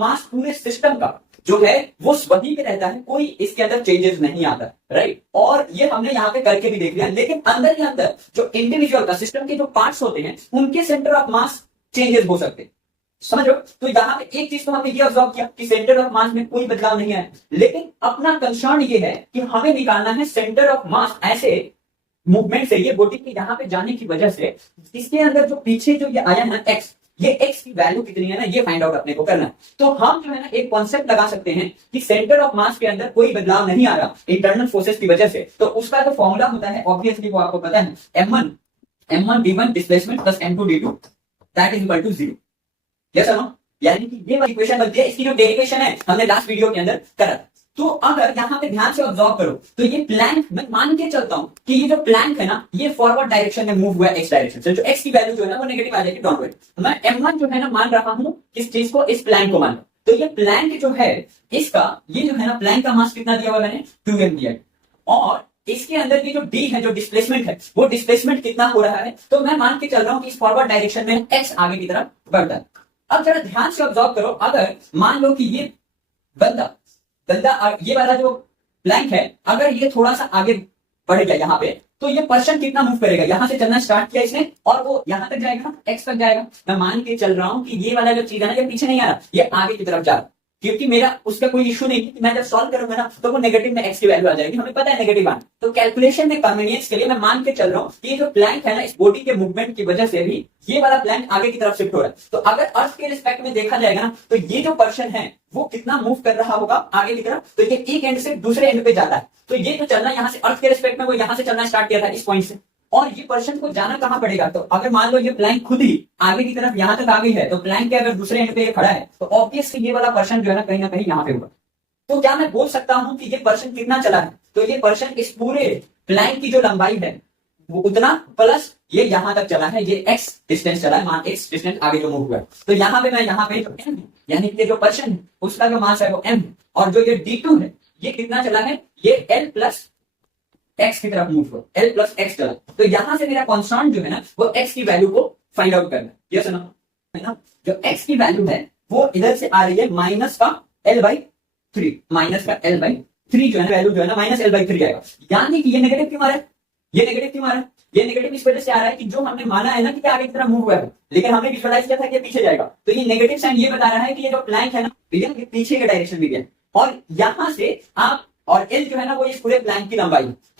मास पूरे सिस्टम का जो है वो वहीं पे रहता है, कोई इसके अंदर चेंजेस नहीं आता, राइट। और ये हमने यहाँ पे करके भी देख लिया, लेकिन अंदर ही अंदर जो इंडिविजुअल का सिस्टम के जो पार्ट्स होते हैं उनके सेंटर ऑफ मास चेंजेस हो सकते हैं, समझ रहे हो। तो यहाँ पे एक चीज तो हमने ये ऑब्जर्व किया कि सेंटर ऑफ मास में कोई बदलाव नहीं है, लेकिन अपना कंसर्न ये है कि हमें निकालना है सेंटर ऑफ मास ऐसे मूवमेंट से, ये बॉडी के यहाँ पे जाने की वजह से इसके अंदर जो पीछे जो ये आया है एक्स, ये एक्स की वैल्यू कितनी है ना, ये फाइंड आउट अपने को करना है। तो हम जो है ना एक कॉन्सेप्ट लगा सकते हैं कि सेंटर ऑफ मास के अंदर कोई बदलाव नहीं आ रहा इंटरनल फोर्सेस की वजह से, तो उसका जो फॉर्मूला होता है ऑब्वियसली वो आपको पता है, m1 d1 displacement plus m2 d2 that is equal to 0। Yes और नो, यानी कि ये वाली इक्वेशन बनती है, इसकी जो डेरिवेशन है हमने लास्ट वीडियो के अंदर करा। तो अगर यहाँ पे ध्यान से ऑब्जर्व करो तो ये प्लैंक, मैं मान के चलता हूं कि ये जो प्लैंक है ना ये फॉरवर्ड डायरेक्शन में मूव हुआ है एक्स डायरेक्शन से, जो एक्स की वैल्यू जो है ना वो नेगेटिव आ जाएगी डाउनवर्ड। मैं m1 जो है ना मान रहा हूं किस चीज को, इस प्लैंक को मान। तो ये प्लैंक जो है इसका, ये जो है ना प्लैंक का मास कितना दिया हुआ मैंने 2m दिया है, और इसके अंदर की जो d है, जो डिस्प्लेसमेंट है, वो डिस्प्लेसमेंट कितना हो रहा है, तो मैं मान के चल रहा हूं कि इस फॉरवर्ड डायरेक्शन में x आगे की तरफ बढ़ता है। अब जरा ध्यान से ऑब्जर्व करो, अगर मान लो कि ये बंदा ये वाला जो प्लैंक है अगर ये थोड़ा सा आगे बढ़ गया यहाँ पे, तो ये पर्सन कितना मूव करेगा, यहाँ से चलना स्टार्ट किया इसने और वो यहाँ तक जाएगा ना, एक्स तक जाएगा। मैं मान के चल रहा हूं कि ये वाला जो चीज है ना ये पीछे नहीं आ रहा, ये आगे की तरफ जा रहा, क्योंकि मेरा उसका कोई इशू नहीं कि मैं जब सॉल्व करूंगा ना तो वो नेगेटिव में एक्स की वैल्यू आ जाएगी, हमें पता है नेगेटिव आना। तो कैलकुलेशन में कन्वीनियंस के लिए मैं मान के चल रहा हूँ कि जो प्लैंक है ना इस बॉडी के मूवमेंट की वजह से भी ये वाला प्लैंक आगे की तरफ शिफ्ट हो रहा है। तो अगर अर्थ के रिस्पेक्ट में देखा जाएगा ना तो ये जो पर्सन है वो कितना मूव कर रहा होगा आगे की तरफ, तो ये एक एंड से दूसरे एंड पे जाता है। तो ये जो चलना यहाँ से अर्थ के रिस्पेक्ट में, वो यहाँ से चलना स्टार्ट किया था इस पॉइंट से, और ये पर्सन को जाना कहां पड़ेगा। तो अगर मान लो ये प्लैंक खुद ही आगे की तरफ यहां तक आ गई है, तो प्लैंक के अगर दूसरे एंड पे ये खड़ा है तो ऑब्वियसली ये वाला पर्सन जो है ना कहीं यहाँ पे होगा। तो क्या मैं बोल सकता हूं कि ये पर्सन कितना चला है, तो ये पर्सन इस पूरे प्लैंक की जो लंबाई है वो उतना प्लस ये यहां तक चला है, ये x डिस्टेंस चला है, मान x डिस्टेंस आगे जो मूव हुआ है। तो यहाँ पे मैं यहाँ पे जो m है, यानी कि जो पर्सन है उसका जो मास है वो m, और जो ये d2 है ये कितना चला है, ये l प्लस x की तरफ मूव हुआ, l प्लस x चला। तो यहां से मेरा कॉन्स्टेंट जो है ना वो x की वैल्यू को फाइंड आउट करना है, यस है ना। जो x की वैल्यू है वो इधर से आ रही है माइनस का l/3, माइनस का l/3 जो है वैल्यू जो है ना माइनस l/3 आएगा। यानी कि ये नेगेटिव क्यों आ रहा है, ये नेगेटिव क्यों आ रहा है, ये नेगेटिव इस वजह से आ रहा है कि जो हमने माना है ना कि आगे की तरफ मूव हुआ है, लेकिन हमने विजुअलाइज किया था कि पीछे जाएगा। तो ये नेगेटिव साइन ये बता रहा है कि ये जो प्लैंक है ना ये पीछे के डायरेक्शन में गया, और यहां से आप और l जो है ना वो इस पूरे प्लैंक की लंबाई। तो